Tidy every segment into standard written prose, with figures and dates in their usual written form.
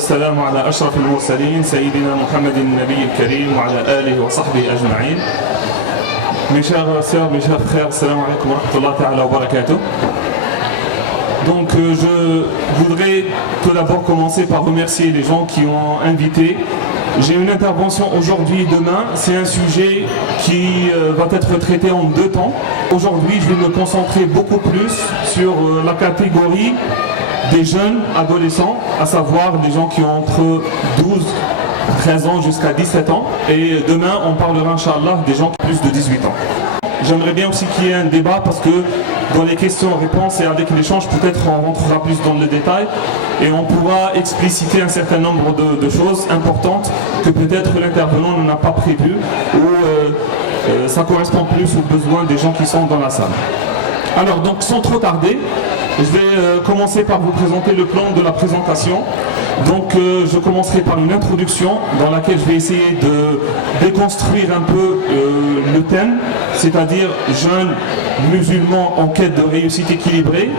والسلام على أشرف المرسلين سيدنا محمد النبي الكريم وعلى آله وصحبه أجمعين. Mes chers sœurs, mes chers frères, salam alaikum wa rahmatullahi ta'ala wa barakatuh. Donc je voudrais tout d'abord commencer par remercier les gens qui ont invité. J'ai une intervention aujourd'hui et demain. C'est un sujet qui va être traité en deux temps. Aujourd'hui, je vais me concentrer beaucoup plus sur la catégorie des jeunes adolescents, à savoir des gens qui ont entre 12, 13 ans jusqu'à 17 ans. Et demain, on parlera, Inch'Allah, des gens qui ont plus de 18 ans. J'aimerais bien aussi qu'il y ait un débat parce que dans les questions-réponses et avec l'échange, peut-être on rentrera plus dans le détail et on pourra expliciter un certain nombre de choses importantes que peut-être l'intervenant n'a pas prévues ou ça correspond plus aux besoins des gens qui sont dans la salle. Alors donc sans trop tarder, je vais commencer par vous présenter le plan de la présentation. Donc je commencerai par une introduction dans laquelle je vais essayer de déconstruire un peu le thème, c'est-à-dire jeunes musulmans en quête de réussite équilibrée,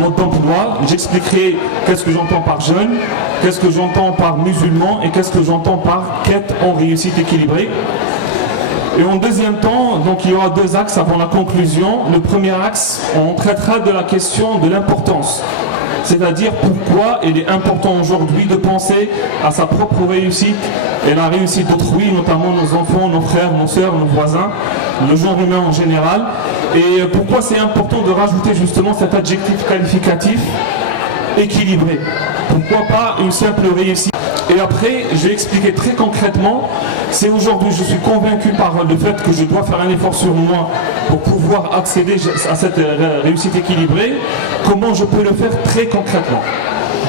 mode d'emploi. J'expliquerai qu'est-ce que j'entends par jeune, qu'est-ce que j'entends par musulman et qu'est-ce que j'entends par quête en réussite équilibrée. Et en deuxième temps, donc il y aura deux axes avant la conclusion. Le premier axe, on traitera de la question de l'importance. C'est-à-dire pourquoi il est important aujourd'hui de penser à sa propre réussite et la réussite d'autrui, notamment nos enfants, nos frères, nos sœurs, nos voisins, le genre humain en général. Et pourquoi c'est important de rajouter justement cet adjectif qualificatif équilibré. Pourquoi pas une simple réussite. Et après, je vais expliquer très concrètement, c'est aujourd'hui, je suis convaincu par le fait que je dois faire un effort sur moi pour pouvoir accéder à cette réussite équilibrée, comment je peux le faire très concrètement.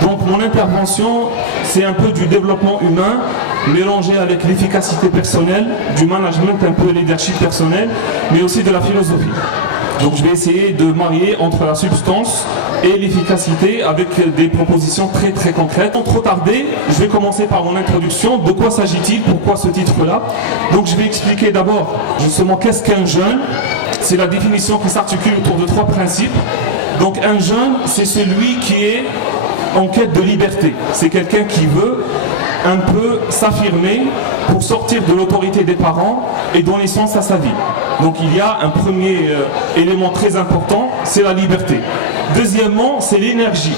Donc mon intervention, c'est un peu du développement humain, mélangé avec l'efficacité personnelle, du management, un peu leadership personnel, mais aussi de la philosophie. Donc je vais essayer de marier entre la substance et l'efficacité avec des propositions très très concrètes. Sans trop tarder, je vais commencer par mon introduction. De quoi s'agit-il? Pourquoi ce titre-là? Donc je vais expliquer d'abord justement qu'est-ce qu'un jeune. C'est la définition qui s'articule autour de trois principes. Donc un jeune, c'est celui qui est en quête de liberté. C'est quelqu'un qui veut un peu s'affirmer pour sortir de l'autorité des parents et donner sens à sa vie. Donc il y a un premier élément très important, c'est la liberté. Deuxièmement, c'est l'énergie.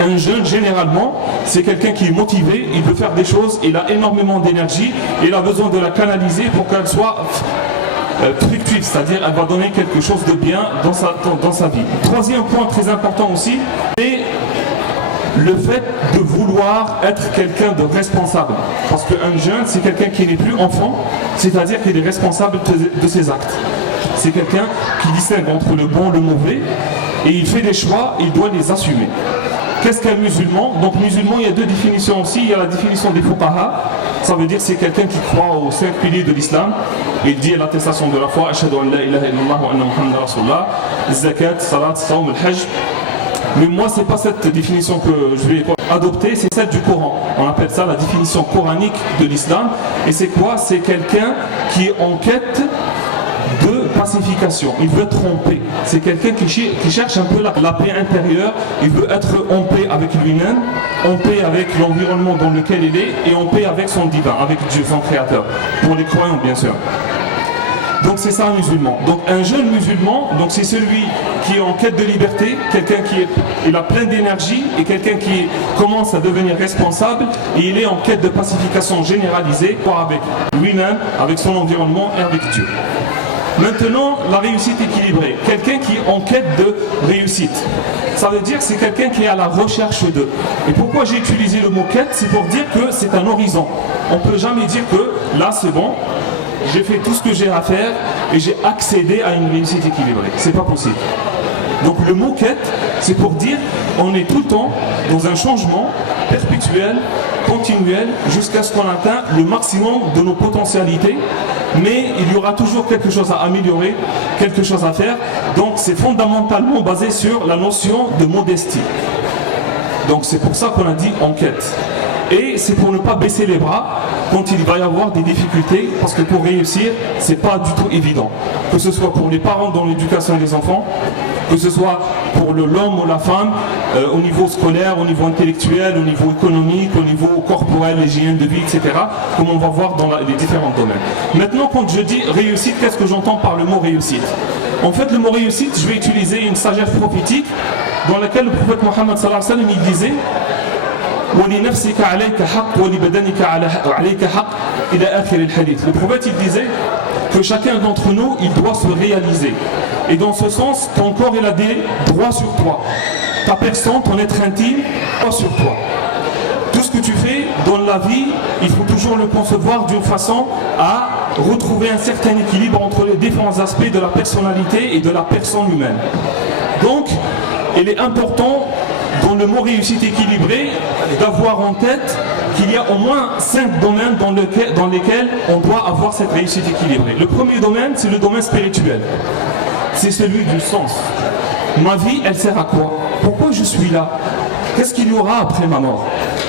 Un jeune, généralement, c'est quelqu'un qui est motivé, il veut faire des choses, il a énormément d'énergie, il a besoin de la canaliser pour qu'elle soit fructueuse, c'est-à-dire elle va donner quelque chose de bien dans sa vie. Troisième point très important aussi, c'est le fait de vouloir être quelqu'un de responsable. Parce qu'un jeune, c'est quelqu'un qui n'est plus enfant, c'est-à-dire qu'il est responsable de ses actes. C'est quelqu'un qui distingue entre le bon et le mauvais, et il fait des choix, il doit les assumer. Qu'est-ce qu'un musulman? Donc musulman, il y a deux définitions aussi. Il y a la définition des fuqaha, ça veut dire c'est quelqu'un qui croit aux 5 piliers de l'islam. Il dit à l'attestation de la foi, Ashhadu an la ilaha illallah wa anna Muhammadan rasulullah, zakat, salat, sawm, al-hajj. Mais moi, c'est pas cette définition que je vais adopter, c'est celle du Coran. On appelle ça la définition coranique de l'islam. Et c'est quoi? C'est quelqu'un qui est en quête de pacification. Il veut être en paix. C'est quelqu'un qui cherche un peu la paix intérieure. Il veut être en paix avec lui-même, en paix avec l'environnement dans lequel il est et en paix avec son divin, avec Dieu, son créateur. Pour les croyants, bien sûr. Donc c'est ça un musulman. Donc un jeune musulman, donc c'est celui qui est en quête de liberté, quelqu'un il a plein d'énergie et quelqu'un qui commence à devenir responsable et il est en quête de pacification généralisée avec lui-même, avec son environnement et avec Dieu. Maintenant, la réussite équilibrée. Quelqu'un qui est en quête de réussite. Ça veut dire que c'est quelqu'un qui est à la recherche de. Et pourquoi j'ai utilisé le mot quête? C'est pour dire que c'est un horizon. On ne peut jamais dire que là c'est bon, j'ai fait tout ce que j'ai à faire et j'ai accédé à une réussite équilibrée. C'est pas possible. Donc le mot quête, c'est pour dire on est tout le temps dans un changement perpétuel, continuel, jusqu'à ce qu'on atteigne le maximum de nos potentialités. Mais il y aura toujours quelque chose à améliorer, quelque chose à faire. Donc c'est fondamentalement basé sur la notion de modestie. Donc c'est pour ça qu'on a dit enquête. Et c'est pour ne pas baisser les bras quand il va y avoir des difficultés, parce que pour réussir, c'est pas du tout évident. Que ce soit pour les parents dans l'éducation des enfants, que ce soit pour l'homme ou la femme, au niveau scolaire, au niveau intellectuel, au niveau économique, au niveau corporel, l'hygiène de vie, etc., comme on va voir dans les différents domaines. Maintenant, quand je dis réussite, qu'est-ce que j'entends par le mot réussite? En fait, le mot réussite, je vais utiliser une sagesse prophétique dans laquelle le prophète Mohammed sallallahu alayhi wa sallam, il disait وَلِنَفْسِكَ عَلَيْكَ حَقٍّ وَلِبَدَنِكَ عَلَيْكَ حَقٍّ إِلَى آخِرِ الْحَدِيث. Le prophète, il disait que chacun d'entre nous, il doit se réaliser. Et dans ce sens, ton corps, il a des droits sur toi. Ta personne, ton être intime, droit sur toi. Tout ce que tu fais dans la vie, il faut toujours le concevoir d'une façon à retrouver un certain équilibre entre les différents aspects de la personnalité et de la personne humaine. Donc, il est important, dans le mot réussite équilibrée, d'avoir en tête qu'il y a au moins 5 domaines dans lesquels on doit avoir cette réussite équilibrée. Le premier domaine, c'est le domaine spirituel. C'est celui du sens. Ma vie, elle sert à quoi? Pourquoi je suis là? Qu'est-ce qu'il y aura après ma mort?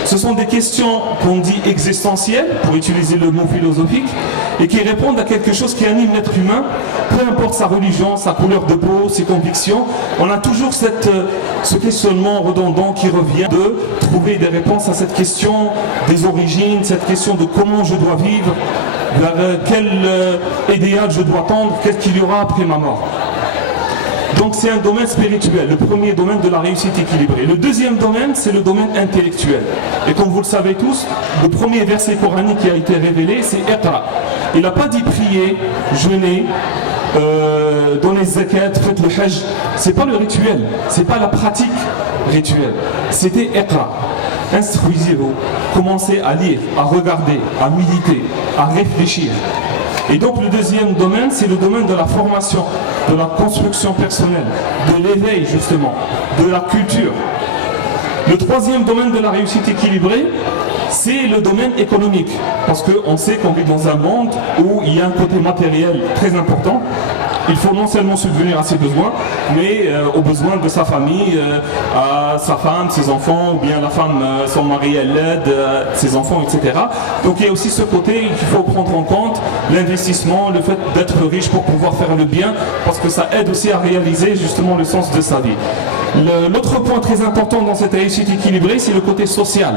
Ce sont des questions qu'on dit existentielles, pour utiliser le mot philosophique, et qui répondent à quelque chose qui anime l'être humain, peu importe sa religion, sa couleur de peau, ses convictions. On a toujours ce questionnement redondant qui revient de trouver des réponses à cette question des origines, cette question de comment je dois vivre, vers quel idéal je dois tendre, qu'est-ce qu'il y aura après ma mort. Donc c'est un domaine spirituel, le premier domaine de la réussite équilibrée. Le deuxième domaine, c'est le domaine intellectuel. Et comme vous le savez tous, le premier verset coranique qui a été révélé, c'est Iqra. Il n'a pas dit prier, jeûner, donner zakat, faites le hajj. C'est pas le rituel, c'est pas la pratique rituelle. C'était Iqra. Instruisez-vous, commencez à lire, à regarder, à méditer, à réfléchir. Et donc le deuxième domaine, c'est le domaine de la formation, de la construction personnelle, de l'éveil justement, de la culture. Le troisième domaine de la réussite équilibrée, c'est le domaine économique. Parce qu'on sait qu'on vit dans un monde où il y a un côté matériel très important. Il faut non seulement subvenir à ses besoins, mais aux besoins de sa famille, à sa femme, ses enfants, ou bien la femme, son mari, elle l'aide, ses enfants, etc. Donc il y a aussi ce côté qu'il faut prendre en compte, l'investissement, le fait d'être riche pour pouvoir faire le bien, parce que ça aide aussi à réaliser justement le sens de sa vie. L'autre point très important dans cette réussite équilibrée, c'est le côté social,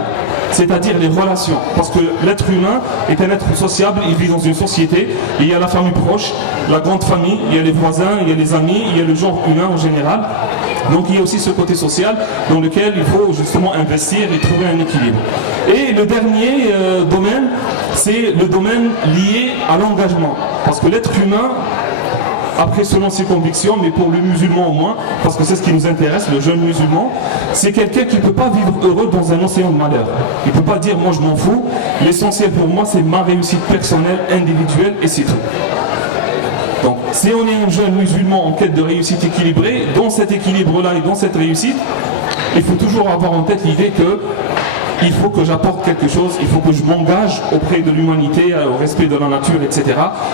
c'est-à-dire les relations. Parce que l'être humain est un être sociable, il vit dans une société, il y a la famille proche, la grande famille, il y a les voisins, il y a les amis, il y a le genre humain en général. Donc il y a aussi ce côté social dans lequel il faut justement investir et trouver un équilibre. Et le dernier domaine, c'est le domaine lié à l'engagement. Parce que l'être humain, après selon ses convictions, mais pour le musulman au moins, parce que c'est ce qui nous intéresse, le jeune musulman, c'est quelqu'un qui ne peut pas vivre heureux dans un océan de malheur. Il ne peut pas dire moi je m'en fous, l'essentiel pour moi c'est ma réussite personnelle, individuelle et c'est tout. Donc si on est un jeune musulman en quête de réussite équilibrée, dans cet équilibre-là et dans cette réussite, il faut toujours avoir en tête l'idée que il faut que j'apporte quelque chose, il faut que je m'engage auprès de l'humanité, au respect de la nature, etc.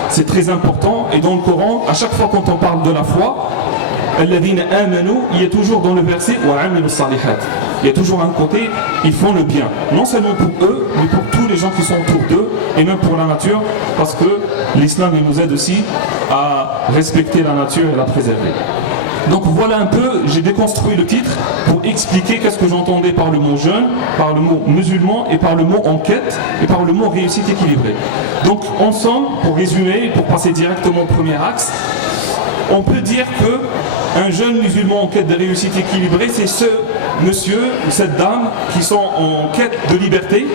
C'est très important. Et dans le Coran, à chaque fois quand on parle de la foi, il y a toujours dans le verset il y a toujours un côté, ils font le bien. Non seulement pour eux, mais pour tous les gens qui sont autour d'eux, et même pour la nature, parce que l'islam nous aide aussi à respecter la nature et la préserver. Donc voilà un peu, j'ai déconstruit le titre pour expliquer qu'est-ce que j'entendais par le mot jeune, par le mot musulman et par le mot enquête et par le mot réussite équilibrée. Donc en somme, pour résumer, pour passer directement au premier axe, on peut dire qu'un jeune musulman en quête de réussite équilibrée, c'est ce monsieur ou cette dame qui sont en quête de liberté,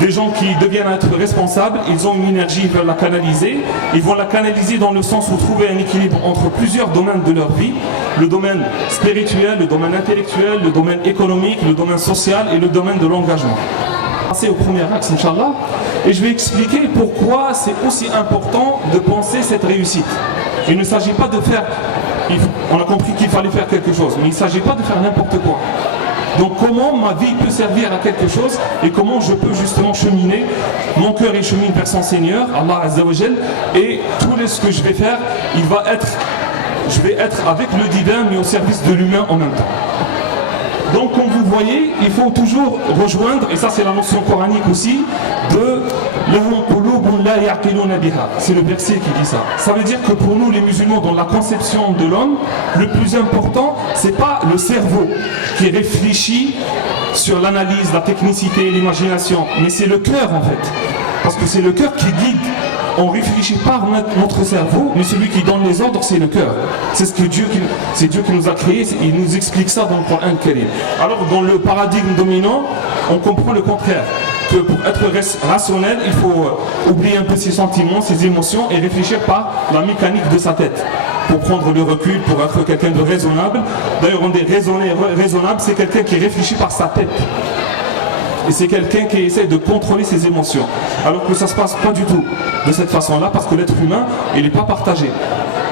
des gens qui deviennent être responsables, ils ont une énergie, ils veulent la canaliser, ils vont la canaliser dans le sens où trouver un équilibre entre plusieurs domaines de leur vie, le domaine spirituel, le domaine intellectuel, le domaine économique, le domaine social et le domaine de l'engagement. On va passer au premier axe, Inch'Allah, et je vais expliquer pourquoi c'est aussi important de penser cette réussite. Il ne s'agit pas de faire, on a compris qu'il fallait faire quelque chose, mais il ne s'agit pas de faire n'importe quoi. Donc comment ma vie peut servir à quelque chose et comment je peux justement cheminer, mon cœur il chemine vers son Seigneur, Allah Azza wa Jal, et tout ce que je vais faire, je vais être avec le divin mais au service de l'humain en même temps. Donc comme vous voyez, il faut toujours rejoindre, et ça c'est la notion coranique aussi, de lahum qulubun la ya'qiluna biha. C'est le verset qui dit ça. Ça veut dire que pour nous les musulmans, dans la conception de l'homme, le plus important, c'est pas le cerveau qui réfléchit sur l'analyse, la technicité, l'imagination, mais c'est le cœur en fait. Parce que c'est le cœur qui guide. On réfléchit par notre cerveau, mais celui qui donne les ordres, c'est le cœur. C'est ce que Dieu qui nous a créé, il nous explique ça dans le Coran Karim. Alors dans le paradigme dominant, on comprend le contraire. Que pour être rationnel, il faut oublier un peu ses sentiments, ses émotions et réfléchir par la mécanique de sa tête. Pour prendre le recul, pour être quelqu'un de raisonnable. D'ailleurs, on dit raisonnable, c'est quelqu'un qui réfléchit par sa tête. Et c'est quelqu'un qui essaie de contrôler ses émotions. Alors que ça ne se passe pas du tout de cette façon-là, parce que l'être humain, il n'est pas partagé.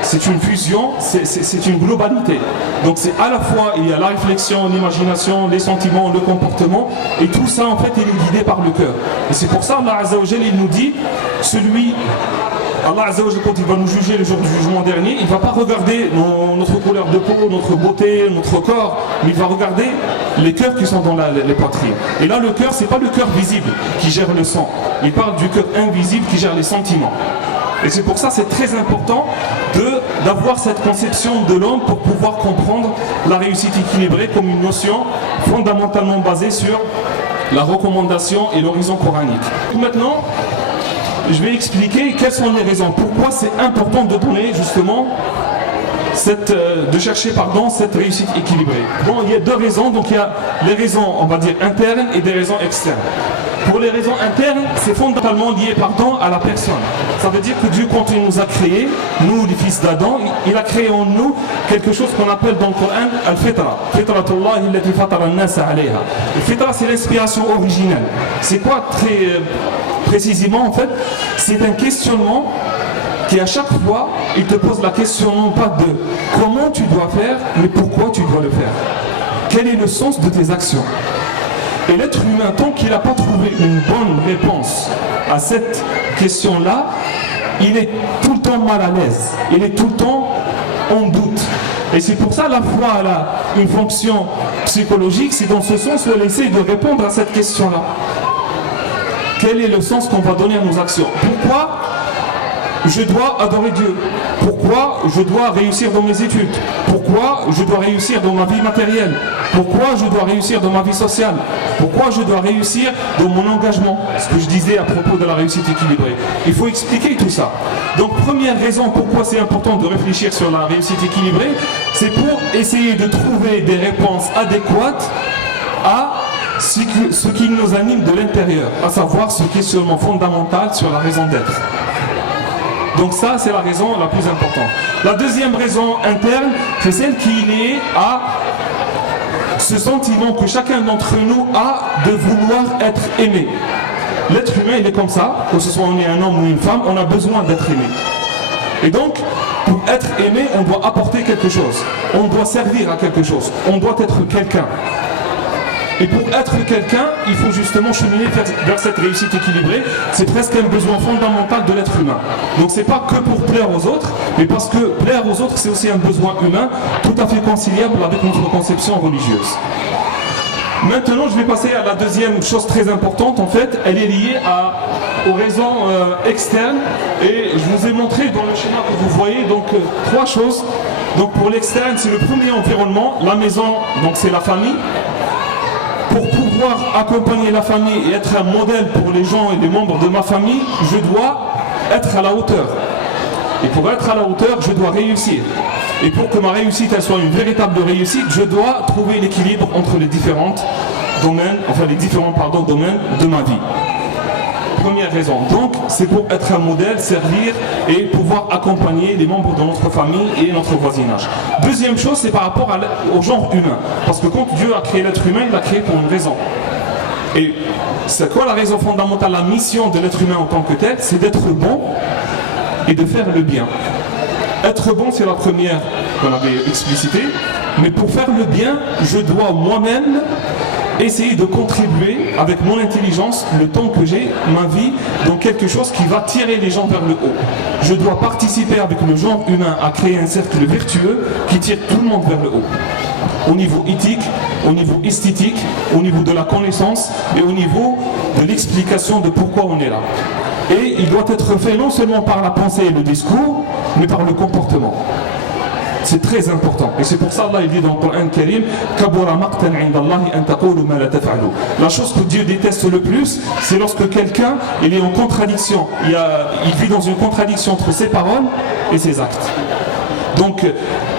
C'est une fusion, c'est une globalité. Donc c'est à la fois, il y a la réflexion, l'imagination, les sentiments, le comportement, et tout ça en fait, il est guidé par le cœur. Et c'est pour ça, Allah Azza wa Jal, il nous dit, Allah Azza wa Jal, quand il va nous juger le jour du jugement dernier, il ne va pas regarder notre couleur de peau, notre beauté, notre corps, mais il va regarder les cœurs qui sont dans les poitrines. Et là, le cœur, c'est pas le cœur visible qui gère le sang. Il parle du cœur invisible qui gère les sentiments. Et c'est pour ça c'est très important d'avoir cette conception de l'homme pour pouvoir comprendre la réussite équilibrée comme une notion fondamentalement basée sur la recommandation et l'horizon coranique. Maintenant, je vais expliquer quelles sont les raisons. Pourquoi c'est important de donner justement de chercher cette réussite équilibrée. Bon, il y a deux raisons. Donc il y a les raisons, on va dire, internes et des raisons externes. Pour les raisons internes, c'est fondamentalement lié à la personne. Ça veut dire que Dieu, quand il nous a créés, nous les fils d'Adam, il a créé en nous quelque chose qu'on appelle dans le Coran al-fitra. Fitratullah allati fatara an-nas 'alayha. Le fitra, c'est l'inspiration originelle. C'est quoi très précisément en fait? C'est un questionnement qui à chaque fois, il te pose la question non pas de comment tu dois faire, mais pourquoi tu dois le faire. Quel est le sens de tes actions? Et l'être humain, tant qu'il n'a pas trouvé une bonne réponse à cette question-là, il est tout le temps mal à l'aise, il est tout le temps en doute. Et c'est pour ça la foi a une fonction psychologique, c'est dans ce sens où elle essaie de répondre à cette question-là. Quel est le sens qu'on va donner à nos actions? Pourquoi je dois adorer Dieu? Pourquoi je dois réussir dans mes études? Pourquoi je dois réussir dans ma vie matérielle? Pourquoi je dois réussir dans ma vie sociale? Pourquoi je dois réussir dans mon engagement? Ce que je disais à propos de la réussite équilibrée. Il faut expliquer tout ça. Donc première raison pourquoi c'est important de réfléchir sur la réussite équilibrée, c'est pour essayer de trouver des réponses adéquates à ce qui nous anime de l'intérieur, à savoir ce questionnement fondamental sur la raison d'être. Donc ça, c'est la raison la plus importante. La deuxième raison interne, c'est celle qui est liée à ce sentiment que chacun d'entre nous a de vouloir être aimé. L'être humain, il est comme ça, que ce soit on est un homme ou une femme, on a besoin d'être aimé. Et donc, pour être aimé, on doit apporter quelque chose. On doit servir à quelque chose. On doit être quelqu'un. Et pour être quelqu'un, il faut justement cheminer vers cette réussite équilibrée. C'est presque un besoin fondamental de l'être humain. Donc c'est pas que pour plaire aux autres, mais parce que plaire aux autres, c'est aussi un besoin humain tout à fait conciliable avec notre conception religieuse. Maintenant, je vais passer à la deuxième chose très importante. En fait, elle est liée aux raisons externes. Et je vous ai montré dans le schéma que vous voyez, donc trois choses. Donc pour l'externe, c'est le premier environnement. La maison, donc c'est la famille. Pour pouvoir accompagner la famille et être un modèle pour les gens et les membres de ma famille, je dois être à la hauteur. Et pour être à la hauteur, je dois réussir. Et pour que ma réussite elle soit une véritable réussite, je dois trouver l'équilibre entre les différents domaines de ma vie. Première raison. Donc, c'est pour être un modèle, servir et pouvoir accompagner les membres de notre famille et notre voisinage. Deuxième chose, c'est par rapport au genre humain. Parce que quand Dieu a créé l'être humain, il l'a créé pour une raison. Et c'est quoi la raison fondamentale, la mission de l'être humain en tant que tel? C'est d'être bon et de faire le bien. Être bon, c'est la première qu'on avait explicitée. Mais pour faire le bien, je dois moi-même essayer de contribuer avec mon intelligence, le temps que j'ai, ma vie, dans quelque chose qui va tirer les gens vers le haut. Je dois participer avec le genre humain à créer un cercle vertueux qui tire tout le monde vers le haut. au niveau éthique, au niveau esthétique, au niveau de la connaissance et au niveau de l'explication de pourquoi on est là. Et il doit être fait non seulement par la pensée et le discours, mais par le comportement. C'est très important. Et c'est pour ça Allah il dit dans le Coran Karim, la chose que Dieu déteste le plus, c'est lorsque quelqu'un il est en contradiction. Il vit dans une contradiction entre ses paroles et ses actes. Donc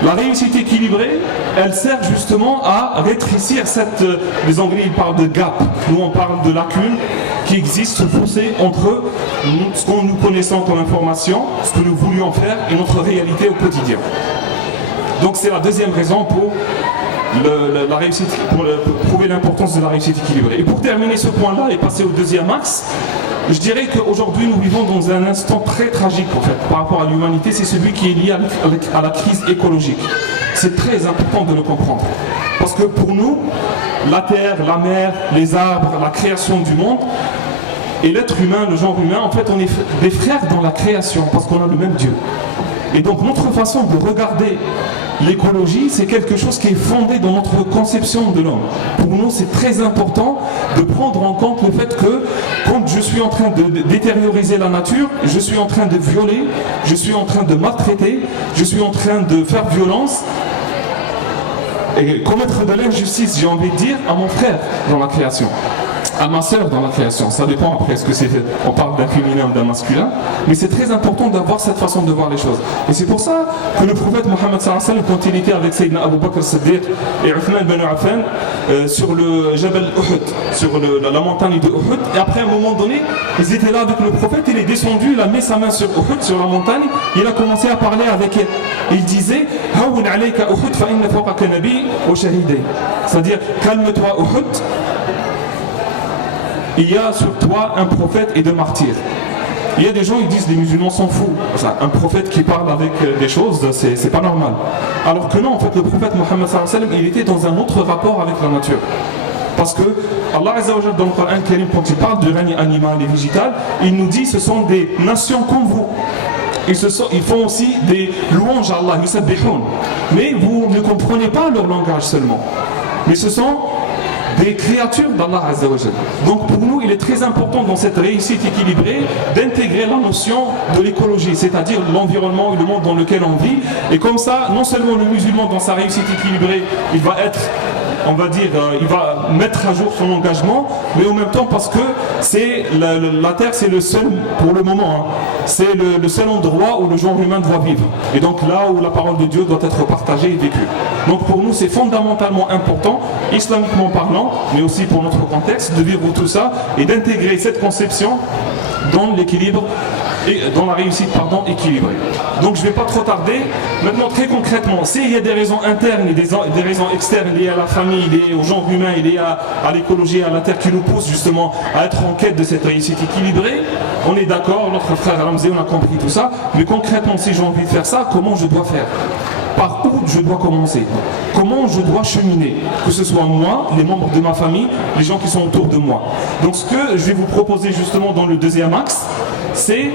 la réussite équilibrée, elle sert justement à rétrécir les Anglais ils parlent de gap, nous on parle de lacune qui existe, ce fossé entre ce que nous connaissons comme information, ce que nous voulions faire et notre réalité au quotidien. Donc c'est la deuxième raison pour la réussite, pour prouver l'importance de la réussite équilibrée. Et pour terminer ce point-là et passer au deuxième axe, je dirais qu'aujourd'hui nous vivons dans un instant très tragique en fait par rapport à l'humanité, c'est celui qui est lié à la crise écologique. C'est très important de le comprendre. Parce que pour nous, la terre, la mer, les arbres, la création du monde et l'être humain, le genre humain, en fait on est des frères dans la création parce qu'on a le même Dieu. Et donc notre façon de regarder l'écologie, c'est quelque chose qui est fondé dans notre conception de l'homme. Pour nous, c'est très important de prendre en compte le fait que quand je suis en train de détérioriser la nature, je suis en train de violer, je suis en train de maltraiter, je suis en train de faire violence et commettre de l'injustice, j'ai envie de dire, à mon frère dans la création, à ma sœur dans la création. Ça dépend après ce que c'est. On parle d'un féminin ou d'un masculin, mais c'est très important d'avoir cette façon de voir les choses. Et c'est pour ça que le prophète Mohammed sallallahu alayhi wa sallam, quand il était avec Sayyidina Abu Bakr Siddiq et Uthman ibn Affan sur le Jabal Uhud, sur la montagne de Uhud, et après à un moment donné, ils étaient là avec le prophète, il est descendu, il a mis sa main sur Uhud, sur la montagne, il a commencé à parler avec elle. Il disait Hawwin alayka Uhud fa inna fawqaka nabi wa shahidayn. C'est-à-dire, calme-toi Uhud, il y a sur toi un prophète et deux martyrs. Il y a des gens qui disent les musulmans s'en foutent. Un prophète qui parle avec des choses, c'est pas normal. Alors que non, en fait, le prophète Mohammed sallallahu alayhi wa sallam, il était dans un autre rapport avec la nature. Parce que Allah Azza wa Jalla dans le Coran Karim, quand il parle du règne animal et végétal, il nous dit ce sont des nations comme vous. Ils font aussi des louanges à Allah, yusabbihun. Mais vous ne comprenez pas leur langage seulement. Mais ce sont des créatures d'Allah Azza wa Jalla. Donc pour nous, il est très important dans cette réussite équilibrée d'intégrer la notion de l'écologie, c'est-à-dire l'environnement et le monde dans lequel on vit. Et comme ça, non seulement le musulman dans sa réussite équilibrée, il va être, on va dire, il va mettre à jour son engagement, mais en même temps parce que c'est la terre, c'est le seul, pour le moment, c'est le seul endroit où le genre humain doit vivre. Et donc là où la parole de Dieu doit être partagée et vécue. Donc pour nous, c'est fondamentalement important, islamiquement parlant, mais aussi pour notre contexte, de vivre tout ça et d'intégrer cette conception dans l'équilibre et dans la réussite équilibrée. Donc je ne vais pas trop tarder. Maintenant, très concrètement, s'il y a des raisons internes et des raisons externes liées à la famille, liées au genre humain et liées à l'écologie, à la terre qui nous poussent justement à être en quête de cette réussite équilibrée, on est d'accord, notre frère Ramzé, on a compris tout ça, mais concrètement, si j'ai envie de faire ça, comment je dois faire ? Par où je dois commencer? Comment je dois cheminer? Que ce soit moi, les membres de ma famille, les gens qui sont autour de moi. Donc ce que je vais vous proposer justement dans le deuxième axe, c'est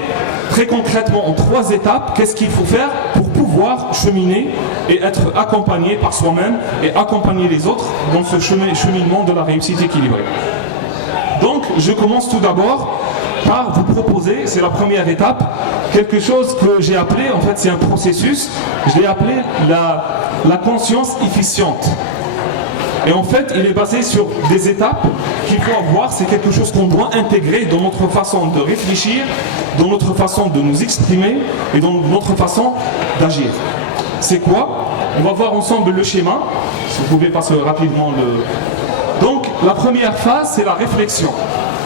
très concrètement en 3 étapes, qu'est-ce qu'il faut faire pour pouvoir cheminer et être accompagné par soi-même et accompagner les autres dans ce cheminement de la réussite équilibrée. Donc je commence tout d'abord par vous proposer, c'est la première étape, quelque chose que j'ai appelé, en fait c'est un processus, je l'ai appelé la conscience efficiente. Et en fait, il est basé sur des étapes qu'il faut avoir, c'est quelque chose qu'on doit intégrer dans notre façon de réfléchir, dans notre façon de nous exprimer et dans notre façon d'agir. C'est quoi? On va voir ensemble le schéma, si vous pouvez passer rapidement le... Donc, la première phase, c'est la réflexion.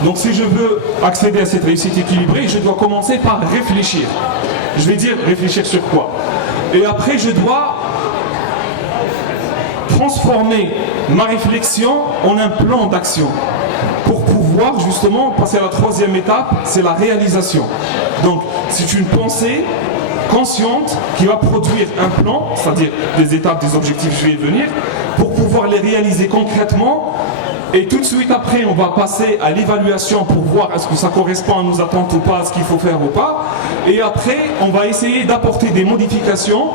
Donc si je veux accéder à cette réussite équilibrée, je dois commencer par réfléchir. Je vais dire réfléchir sur quoi? Et après, je dois transformer ma réflexion en un plan d'action pour pouvoir justement passer à la 3e étape, c'est la réalisation. Donc c'est une pensée consciente qui va produire un plan, c'est-à-dire des étapes, des objectifs, je vais y venir, pour pouvoir les réaliser concrètement. Et tout de suite après, on va passer à l'évaluation pour voir est-ce que ça correspond à nos attentes ou pas, à ce qu'il faut faire ou pas. Et après, on va essayer d'apporter des modifications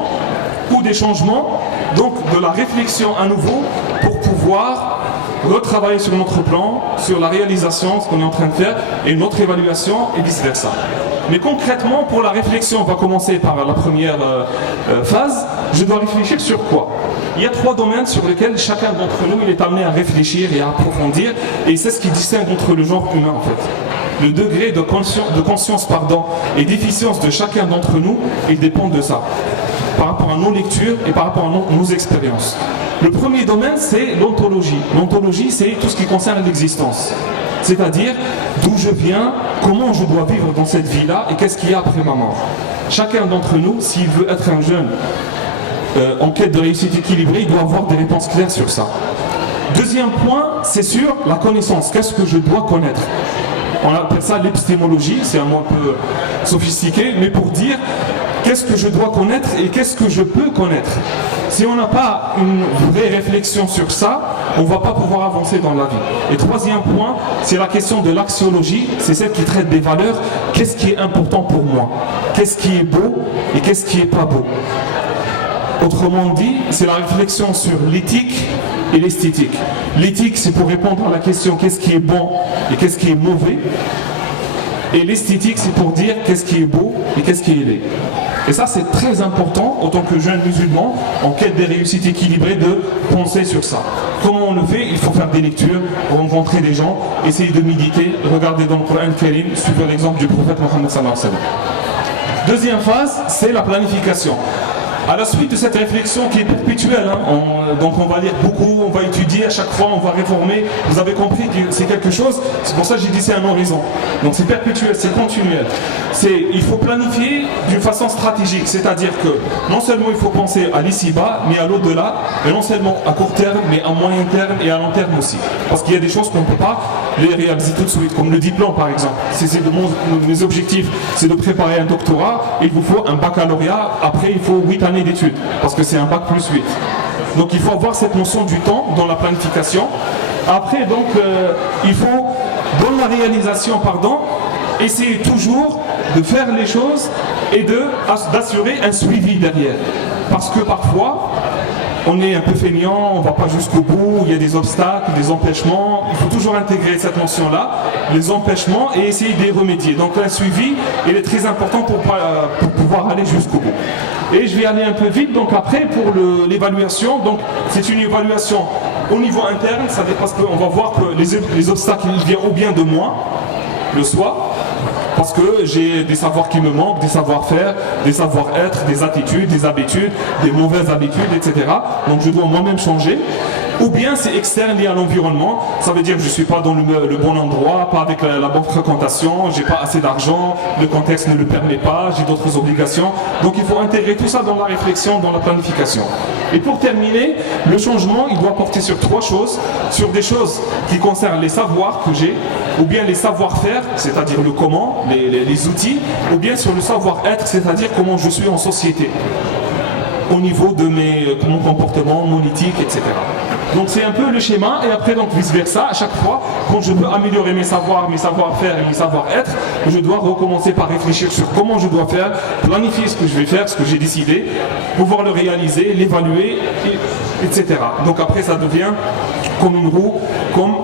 ou des changements donc de la réflexion à nouveau pour pouvoir retravailler sur notre plan, sur la réalisation, ce qu'on est en train de faire, et notre évaluation et vice-versa. Mais concrètement, pour la réflexion, on va commencer par la première phase. Je dois réfléchir sur quoi? Il y a 3 domaines sur lesquels chacun d'entre nous il est amené à réfléchir et à approfondir, et c'est ce qui distingue entre le genre humain en fait. Le degré de conscience et d'efficience de chacun d'entre nous, il dépend de ça, par rapport à nos lectures et par rapport à nos expériences. Le premier domaine, c'est l'ontologie. L'ontologie, c'est tout ce qui concerne l'existence. C'est-à-dire d'où je viens, comment je dois vivre dans cette vie-là et qu'est-ce qu'il y a après ma mort. Chacun d'entre nous, s'il veut être un jeune en quête de réussite équilibrée, il doit avoir des réponses claires sur ça. Deuxième point, c'est sur la connaissance. Qu'est-ce que je dois connaître? On appelle ça l'épistémologie, c'est un mot un peu sophistiqué, mais pour dire qu'est-ce que je dois connaître et qu'est-ce que je peux connaître. Si on n'a pas une vraie réflexion sur ça, on ne va pas pouvoir avancer dans la vie. Et troisième point, c'est la question de l'axiologie, c'est celle qui traite des valeurs. Qu'est-ce qui est important pour moi? Qu'est-ce qui est beau et qu'est-ce qui n'est pas beau? Autrement dit, c'est la réflexion sur l'éthique et l'esthétique. L'éthique, c'est pour répondre à la question qu'est-ce qui est bon et qu'est-ce qui est mauvais. Et l'esthétique, c'est pour dire qu'est-ce qui est beau et qu'est-ce qui est laid. Et ça, c'est très important, en tant que jeune musulman, en quête des réussites équilibrées, de penser sur ça. Comment on le fait? Il faut faire des lectures, rencontrer des gens, essayer de méditer, regarder dans le Coran Karim, suivre l'exemple du prophète Mohammed sallallahu alayhi wa sallam. Deuxième phase, c'est la planification. À la suite de cette réflexion qui est perpétuelle, donc on va lire beaucoup, on va étudier, à chaque fois on va réformer. Vous avez compris que c'est quelque chose, c'est pour ça que j'ai dit c'est un horizon. Donc c'est perpétuel, c'est continuel. Il faut planifier d'une façon stratégique, c'est-à-dire que non seulement il faut penser à l'ici-bas, mais à l'au-delà, et non seulement à court terme, mais à moyen terme et à long terme aussi. Parce qu'il y a des choses qu'on ne peut pas les réaliser tout de suite, comme le diplôme par exemple. Mes objectifs, c'est de préparer un doctorat, et il vous faut un baccalauréat, après il faut 8 années d'études, parce que c'est un bac plus 8. Donc il faut avoir cette notion du temps dans la planification. Après, donc, il faut, dans la réalisation, essayer toujours de faire les choses et d'assurer un suivi derrière. Parce que parfois, on est un peu feignant, on ne va pas jusqu'au bout, il y a des obstacles, des empêchements. Il faut toujours intégrer cette notion-là, les empêchements, et essayer d'y remédier. Donc un suivi, il est très important pour pouvoir aller jusqu'au bout. Et je vais aller un peu vite, donc après pour l'évaluation, donc c'est une évaluation au niveau interne, ça dépasse que on va voir que les obstacles ils viennent ou bien de moi, le soi, parce que j'ai des savoirs qui me manquent, des savoir-faire, des savoir-être, des attitudes, des habitudes, des mauvaises habitudes, etc. Donc je dois moi-même changer. Ou bien c'est externe lié à l'environnement, ça veut dire que je ne suis pas dans le bon endroit, pas avec la bonne fréquentation, j'ai pas assez d'argent, le contexte ne le permet pas, j'ai d'autres obligations. Donc il faut intégrer tout ça dans la réflexion, dans la planification. Et pour terminer, le changement, il doit porter sur 3 choses, sur des choses qui concernent les savoirs que j'ai, ou bien les savoir-faire, c'est-à-dire le comment, les outils, ou bien sur le savoir-être, c'est-à-dire comment je suis en société, au niveau de mon comportement, mon éthique, etc. Donc c'est un peu le schéma, et après donc vice-versa, à chaque fois, quand je veux améliorer mes savoirs, mes savoir-faire et mes savoir-être, je dois recommencer par réfléchir sur comment je dois faire, planifier ce que je vais faire, ce que j'ai décidé, pouvoir le réaliser, l'évaluer, etc. Donc après ça devient comme une roue, comme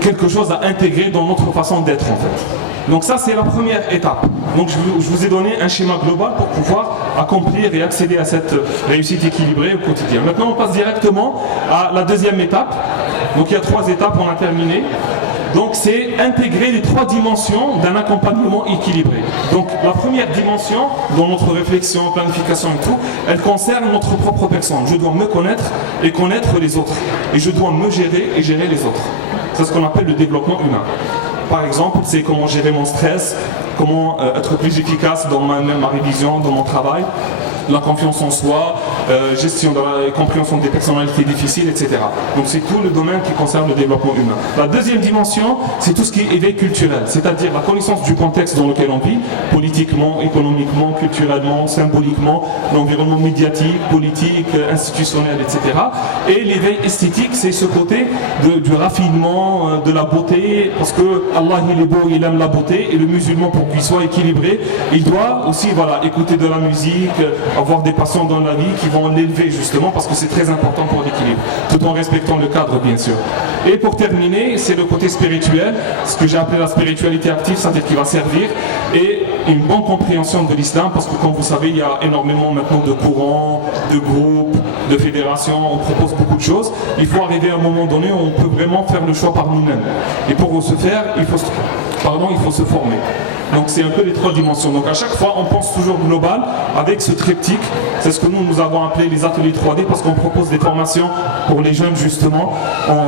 quelque chose à intégrer dans notre façon d'être en fait. Donc ça c'est la première étape. Donc je vous ai donné un schéma global pour pouvoir accomplir et accéder à cette réussite équilibrée au quotidien. Maintenant on passe directement à la deuxième étape. Donc il y a 3 étapes, on a terminé. Donc c'est intégrer les 3 dimensions d'un accompagnement équilibré. Donc la première dimension, dans notre réflexion, planification et tout, elle concerne notre propre personne. Je dois me connaître et connaître les autres. Et je dois me gérer et gérer les autres. C'est ce qu'on appelle le développement humain. Par exemple, c'est comment gérer mon stress, comment être plus efficace dans ma révision, dans mon travail, la confiance en soi, gestion de la compréhension des personnalités difficiles, etc. Donc c'est tout le domaine qui concerne le développement humain. La deuxième dimension, c'est tout ce qui est éveil culturel, c'est-à-dire la connaissance du contexte dans lequel on vit, politiquement, économiquement, culturellement, symboliquement, l'environnement médiatique, politique, institutionnel, etc. Et l'éveil esthétique, c'est ce côté du raffinement, de la beauté, parce que Allah il est beau, il aime la beauté, et le musulman pour qu'il soit équilibré, il doit aussi écouter de la musique, avoir des passions dans la vie qui vont l'élever justement parce que c'est très important pour l'équilibre, tout en respectant le cadre bien sûr. Et pour terminer, c'est le côté spirituel, ce que j'ai appelé la spiritualité active, c'est-à-dire qui va servir, et une bonne compréhension de l'islam, parce que comme vous savez, il y a énormément maintenant de courants, de groupes, de fédérations, on propose beaucoup de choses. Il faut arriver à un moment donné où on peut vraiment faire le choix par nous-mêmes. Et pour ce faire, il faut se former. Donc c'est un peu les trois dimensions. Donc à chaque fois, on pense toujours global avec ce triptyque. C'est ce que nous avons appelé les ateliers 3D parce qu'on propose des formations pour les jeunes justement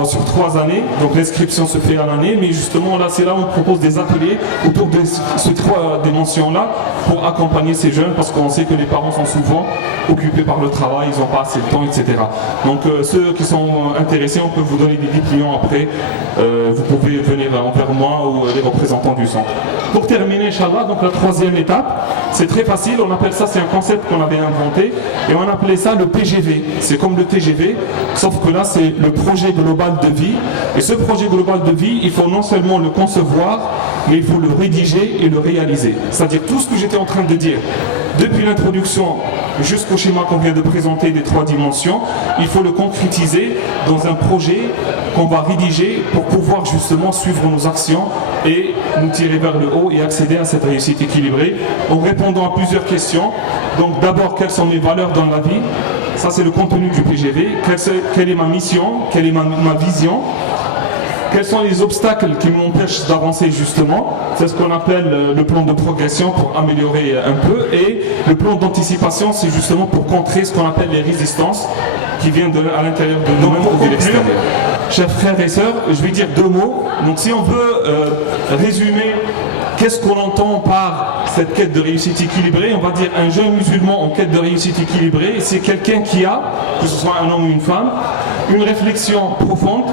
sur 3 années. Donc l'inscription se fait à l'année, mais justement là, c'est là où on propose des ateliers autour de ces 3 dimensions-là pour accompagner ces jeunes parce qu'on sait que les parents sont souvent occupés par le travail, ils n'ont pas assez de temps, etc. Donc ceux qui sont intéressés, on peut vous donner des clients après. Vous pouvez venir envers moi ou les représentants du centre. Pour terminer, Inch'Allah, donc la 3e étape, c'est très facile, on appelle ça, c'est un concept qu'on avait inventé, et on appelait ça le PGV. C'est comme le TGV, sauf que là, c'est le projet global de vie. Et ce projet global de vie, il faut non seulement le concevoir, mais il faut le rédiger et le réaliser. C'est-à-dire tout ce que j'étais en train de dire, depuis l'introduction jusqu'au schéma qu'on vient de présenter des 3 dimensions, il faut le concrétiser dans un projet qu'on va rédiger pour pouvoir justement suivre nos actions et nous tirer vers le haut et accéder à cette réussite équilibrée en répondant à plusieurs questions. Donc d'abord, quelles sont mes valeurs dans la vie? Ça c'est le contenu du PGV. Quelle est ma mission? Quelle est ma vision? Quels sont les obstacles qui m'empêchent d'avancer justement? C'est ce qu'on appelle le plan de progression pour améliorer un peu. Et le plan d'anticipation, c'est justement pour contrer ce qu'on appelle les résistances qui viennent à l'intérieur de nous-mêmes ou de l'extérieur. Chers frères et sœurs, je vais dire 2 mots. Donc si on veut résumer qu'est-ce qu'on entend par cette quête de réussite équilibrée, on va dire un jeune musulman en quête de réussite équilibrée, c'est quelqu'un qui a, que ce soit un homme ou une femme, une réflexion profonde,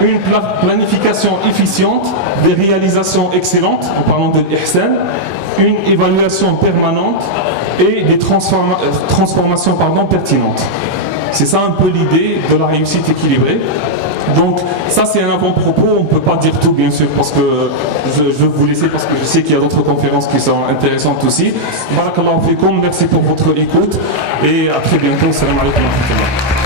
une planification efficiente, des réalisations excellentes, en parlant de l'ihsan, une évaluation permanente et des transformations pertinentes. C'est ça un peu l'idée de la réussite équilibrée. Donc ça c'est un avant-propos, on ne peut pas dire tout bien sûr parce que je veux vous laisser parce que je sais qu'il y a d'autres conférences qui sont intéressantes aussi. Barakallahu fikoum, merci pour votre écoute et à très bientôt. Salam alaikum wa rahmatullah.